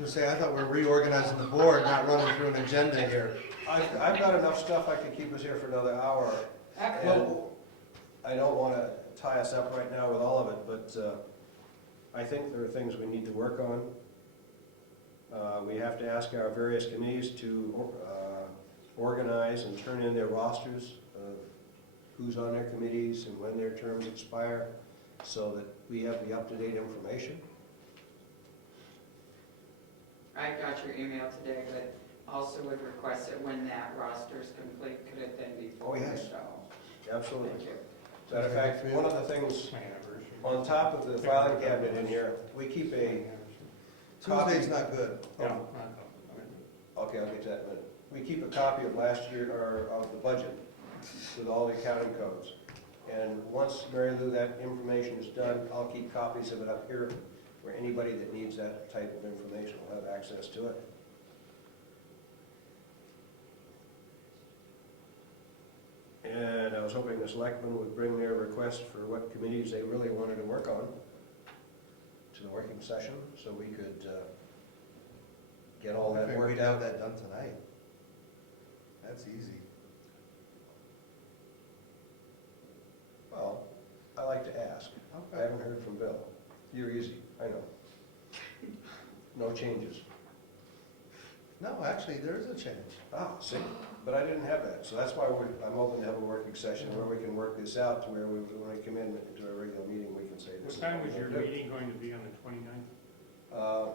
was gonna say, I thought we were reorganizing the board, not running through an agenda here. I've got enough stuff I could keep us here for another hour. And I don't want to tie us up right now with all of it, but I think there are things we need to work on. We have to ask our various committees to organize and turn in their rosters of who's on their committees and when their terms expire, so that we have the up-to-date information. I got your email today, but also would request that when that roster is complete, could it then be Oh, yes. forwarded out? Absolutely. Thank you. As a matter of fact, one of the things on top of the filing cabinet in here, we keep a Tuesday's not good. Yeah. Okay, I'll get to that in a minute. We keep a copy of last year, or of the budget with all the accounting codes. And once, Mary Lou, that information is done, I'll keep copies of it up here where anybody that needs that type of information will have access to it. And I was hoping the selectmen would bring their request for what committees they really wanted to work on to the working session, so we could get all I that figured worked we'd out. have that done tonight. That's easy. Well, I like to ask. I haven't heard from Bill. You're easy, I know. No changes. No, actually, there is a change. Ah, see, but I didn't have that, so that's why I'm open to have a working session where we can work this out to where when we come in to a regular meeting, we can say this. What time was your meeting going to be on the 29th?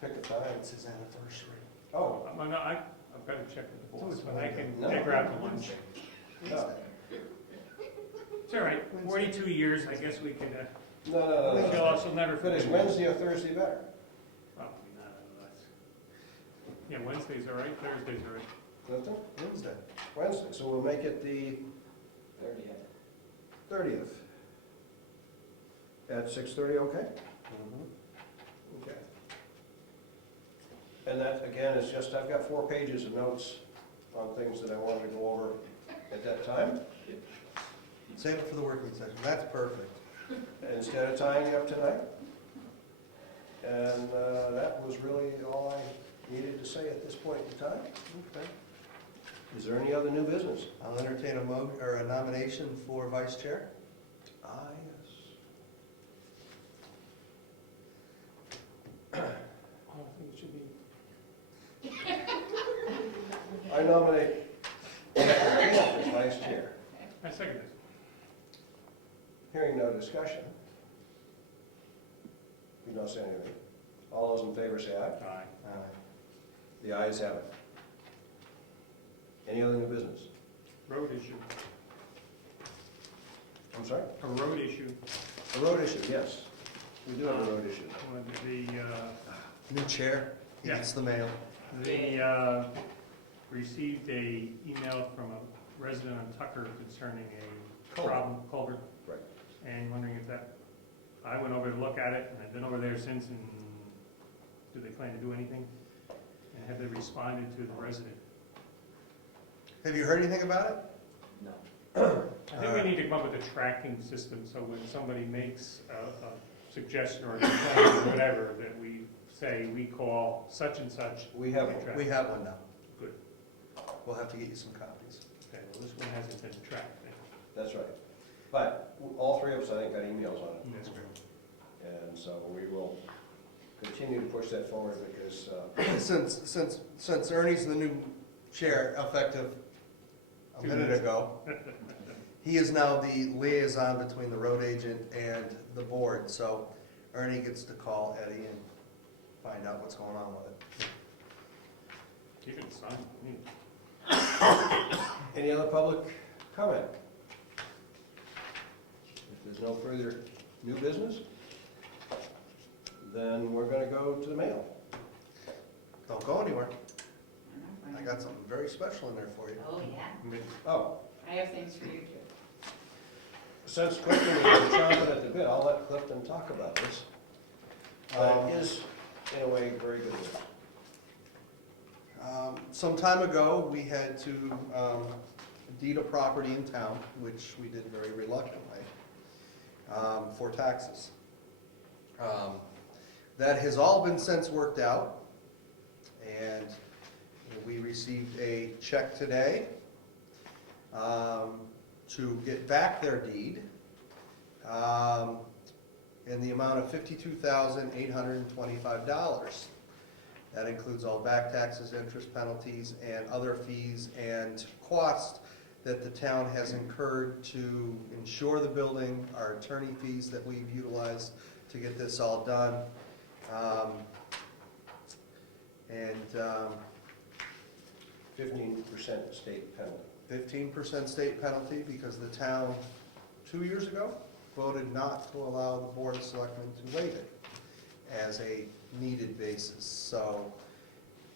Pick a time. It's his anniversary. Oh, No, I've got to check with the boss, It's but I can No. take her out to lunch. no, It's all right, 42 years, I guess we can, no. she'll also never But is forget. Wednesday or Thursday better? Probably not, unless. Yeah, Wednesday's all right, Thursday's all right. Clifton? Wednesday. Wednesday, so we'll make it the 30th. At 6:30, okay? Okay. And that, again, is just, I've got 4 pages of notes on things that I wanted to go over at that time. Save it for the working session. That's perfect. Instead of tying you up tonight. And that was really all I needed to say at this point in time. Okay. Is there any other new business? I'll entertain a nomination for vice chair. Ah, yes. I don't think it should be. I nominate as vice chair. I second it. Hearing no discussion. You don't say anything. All those in favor say aye. Aye. The ayes have it. Any other new business? Road issue, I'm sorry? a road issue. A road issue, yes. We do have a road issue. The, New chair. He Yeah. gets the mail. Received a email from a resident on Tucker concerning a Culvert. problem culvert. Right. And wondering if that, I went over to look at it, and I've been over there since, and do they plan to do anything? And have they responded to the resident? Have you heard anything about it? I think we need to come up with a tracking system, so when somebody makes a suggestion or a complaint or whatever, that we say, we call such and such. We have and one. track. We have one now. Good. We'll have to get you some copies. Okay, well, this one hasn't been tracked then. That's right. But all 3 of us, I think, got emails on it. That's great. And so we will continue to push that forward because, Since Ernie's the new chair, effective a 2 minute minutes. ago, he is now the liaison between the road agent and the board, so Ernie gets to call Eddie and find out what's going on with it. You can sign me. any other public comment? If there's no further new business, then we're going to go to the mail. Don't go anywhere. I got something very special in there for you. Oh, yeah. Oh, I have things for you too. since Clifton is chomping at the bit, I'll let Clifton talk about this. It is, in a way, very good news. Some time ago, we had to deed a property in town, which we did very reluctantly, for taxes. That has all been since worked out, and we received a check today to get back their deed in the amount of $52,825. That includes all back taxes, interest, penalties, and other fees and costs that the town has incurred to insure the building, our attorney fees that we've utilized to get this all done. And 15% state penalty. 15% state penalty because the town, 2 years ago, voted not to allow the Board of Selectmen to waive it as a needed basis. So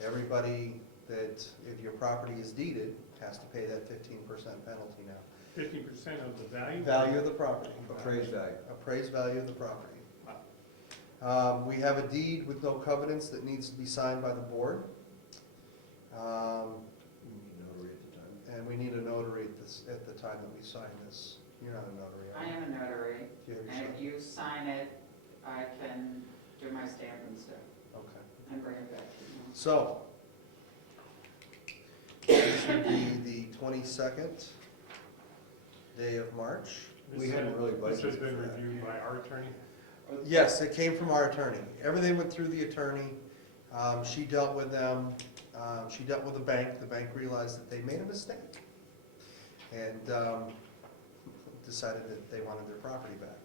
everybody that, if your property is deeded, has to pay that 15% penalty now. 50% of the value? Value of the property. Appraised value. Appraised value of the property. We have a deed with no covenants that needs to be signed by the board. Notary at the time. And we need a notary at the time that we sign this. You're not a notary, I are you? am a notary, Do you have your and if sign? you sign it, I can do my stamp and stuff, Okay. and bring it back to you. So, this would be the 22nd day of March. This We hadn't really This has budgeted been for that. reviewed by our attorney? Yes, it came from our attorney. Everything went through the attorney. She dealt with them. She dealt with the bank. The bank realized that they made a mistake and decided that they wanted their property back.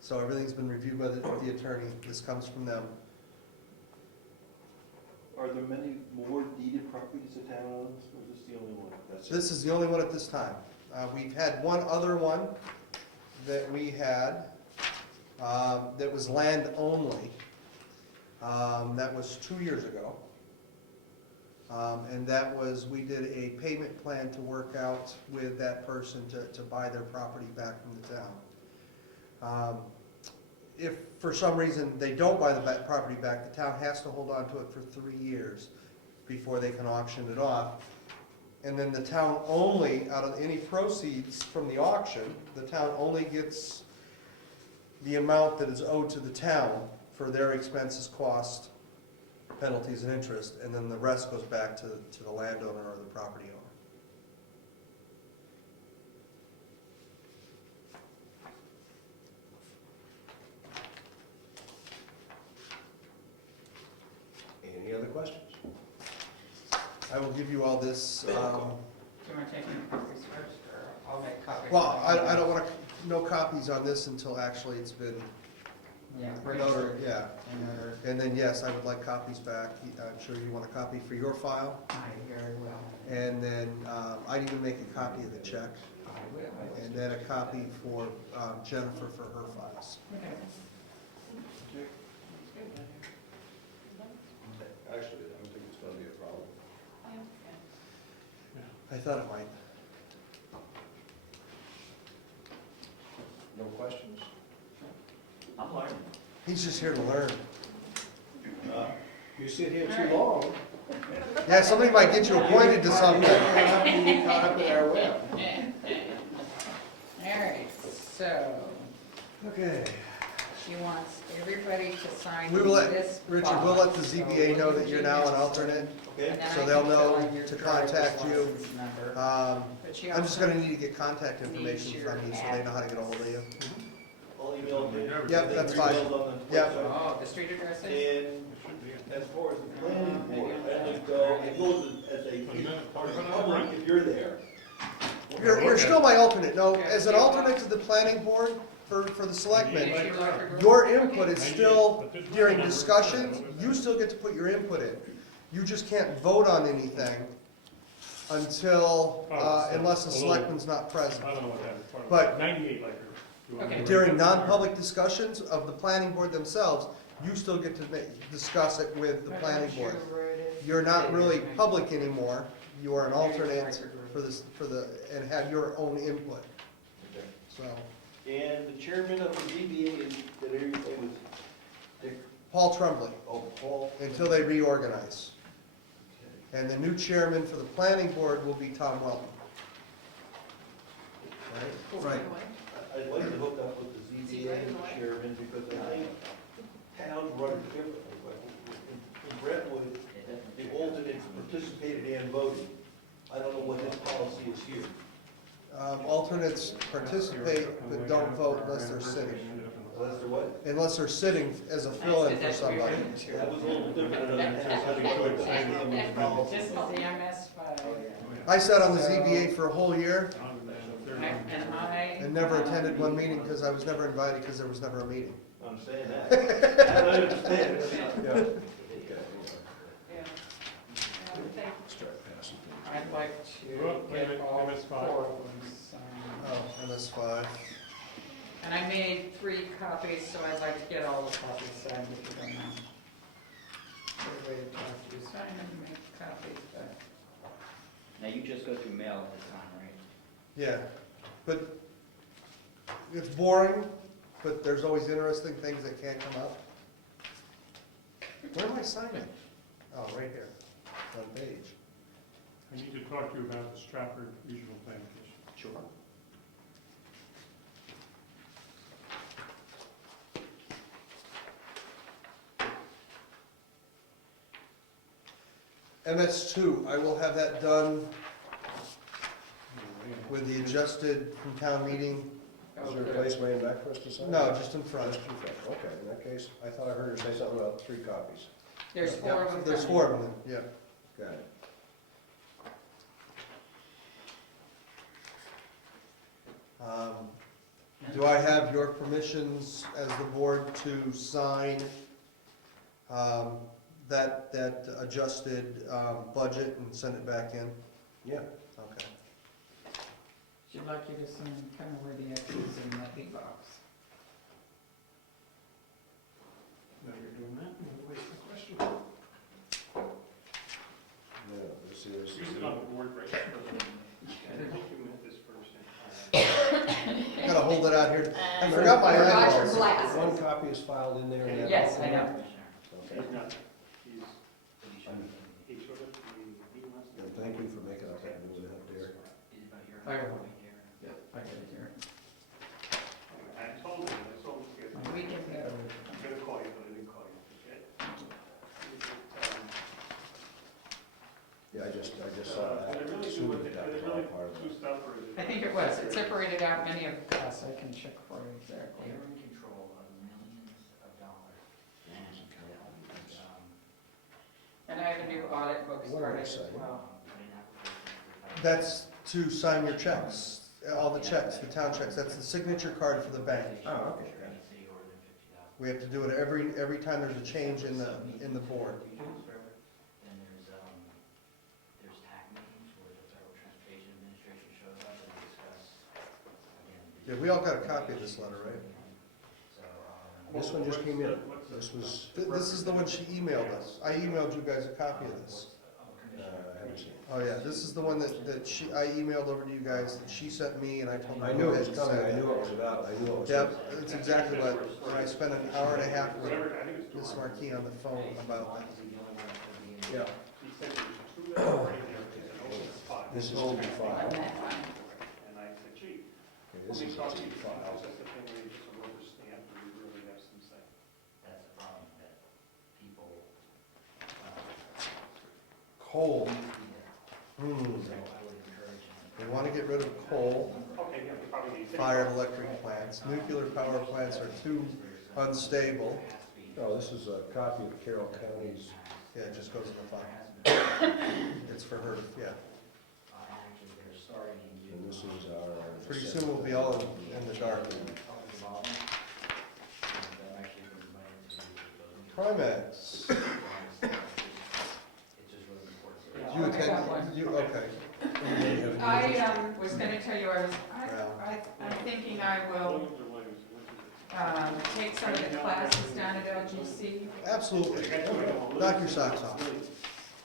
So everything's been reviewed by the attorney. This comes from them. Are there many more deeded properties the town owns, or is this the only one? That's it? This is the only one at this time. We've had one other one that we had that was land only. That was 2 years ago. And that was, we did a payment plan to work out with that person to buy their property back from the town. If for some reason they don't buy the property back, the town has to hold on to it for 3 years before they can auction it off. And then the town only, out of any proceeds from the auction, the town only gets the amount that is owed to the town for their expenses, cost, penalties, and interest, and then the rest goes back to the landowner or the property owner. Any other questions? I will give you all this, Do you want to take any copies first, or I'll make copies? well, I don't want to, no copies on this until actually it's been Yeah, notary, yeah. Another, And then, yes, I would like copies back. I'm sure you want a copy for your file. I very well. And then I'd even make a copy of the check. I will. And then a copy for Jennifer for her files. Okay. Actually, I don't think it's gonna be a problem. I thought it might. No questions? I'm learning. He's just here to learn. You sit here too long. Yeah, somebody might get you appointed to something. You're gonna have to get caught up in our web. All right, so Okay. she wants everybody to sign We will this. let, Richard, we'll let the ZBA know that you're now an alternate. Okay? so they'll know to contact you. I'm I'm just gonna need to get contact information from you so they know how to get a hold of you. I'll email it. Yep, that's fine. Yep. Yep. Oh, the street addresses? And as far as the planning board, I don't go, it goes as a public if you're there. You're still my alternate. No, as an alternate to the planning board for the selectmen, your input is still, during discussions, you still get to put your input in. You just can't vote on anything until, unless the selectman's not present. I don't know what that is. But- 98 like. Okay. During non-public discussions of the planning board themselves, you still get to discuss it with the planning board. You're not really public anymore. You are an alternate for this, and have your own input, Okay. so. And the chairman of the ZBA, did I hear you say was Dick, Paul Tremblay, Paul? until they reorganize. And the new chairman for the planning board will be Tom Welton. Right? Right. I'd like to hook up with the ZBA Chairman, because I think towns run it differently. But in Brentwood, the alternates participated and voted. I don't know what his policy is here. Alternates participate but don't vote unless they're sitting. Unless they're what? Unless they're sitting as a fill-in for somebody. That was a little different in other towns. I think George said them was policy. This is the MS5. I sat on the ZBA for a whole year And I. and never attended one meeting because I was never invited because there was never a meeting. I'm saying that. That I understand. Yeah. Yeah. I'd like Well, to wait a get minute, all MS5. 4 of them signed. Oh, MS5. And I made 3 copies, so I'd like to get all the copies signed if you don't mind. Everybody talk to you, sign and make copies, but Now, you just go through mail at the time, right? Yeah, but it's boring, but there's always interesting things that can't come up. Where am I signing? Oh, right here, on page. I need to talk to you about the Stratford Regional Planning Commission. Sure. MS2, I will have that done with the adjusted from town meeting. Is there a place way in back for us to sign? No, just in front. Just in front. Okay, in that case, I thought I heard her say something about 3 copies. there's 4 of them. There's coming. 4 of them, yeah. Got it. Do I have your permissions as the board to sign that adjusted budget and send it back in? Yeah. Okay. She'd like you to sign kind of where the X is in that big box. Now you're doing that, you're wasting a question. No, this is. Use it on the board right now. I think you meant this first. I gotta hold it out here. I forgot my Forgot your eyeballs. glasses. One copy is filed in there. and that- Yes, I know. Okay. He's not, he showed it to me, he wants to. And thank you for making up that new one up there. I will. Yep, I got it here. I told him, When we get there. I'm gonna call you, but I didn't call you, okay? Yeah, I just saw that. Did it really do Assuming what, did that was it all really part of do it. stuff, or is it? I think it was, it separated out many of the costs, I can check for you exactly. They're in control of millions of dollars. And I have a new audit book What are started they as saying? well. That's to sign your checks, all the checks, the town checks. That's the signature card for the bank. Oh, okay. We have to do it every time there's a change in the board. Then there's TAC meetings where the Federal Transportation Administration shows up and discuss, again. Yeah, we all got a copy of this letter, right? So, This one just came in. This was, This is the one she emailed us. I emailed you guys a copy of this. I haven't seen it. Oh, yeah, this is the one that I emailed over to you guys, that she sent me, and I told her. I knew it was to coming, send I knew what it was about, I knew what was. Yep, that's exactly what, when I spent an hour and a half with Whatever, I think it's Ms. two hours. Marquis on the phone about that. Yeah, He said there's 2 that are right there, he said, oh, it's 5. this is to be On filed. that one. And I said, gee, Okay, let this me is talk to to be you, filed. that's just the thing where you just a rubber stamp, and you really have some say. that's the problem, that people, Coal, so hmm, I would encourage them. they want to get rid of coal, Okay, yeah, we probably need. fired electric plants. Nuclear power plants are too unstable. Oh, this is a copy of Carroll County's. Yeah, it just goes in the file. It's for her, yeah. Actually, they're starting to. And this is our. Pretty soon we'll be all in the dark. Primex, you attend, you, okay. I was gonna tell you, I'm thinking I will take some of the classes down at LGC. Absolutely. Knock your socks off.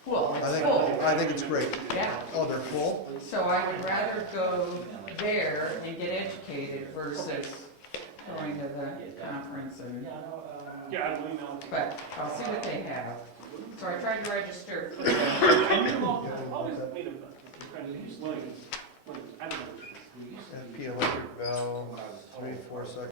Well, it's full, I think it's great. yeah. Oh, they're full? So I would rather go there and get educated versus going to the conference and, Yeah, I'll email. but I'll see what they have. So I tried to register for the I mean, always, I mean, Williams, I don't know. FP electric valve, 3, 4 seconds.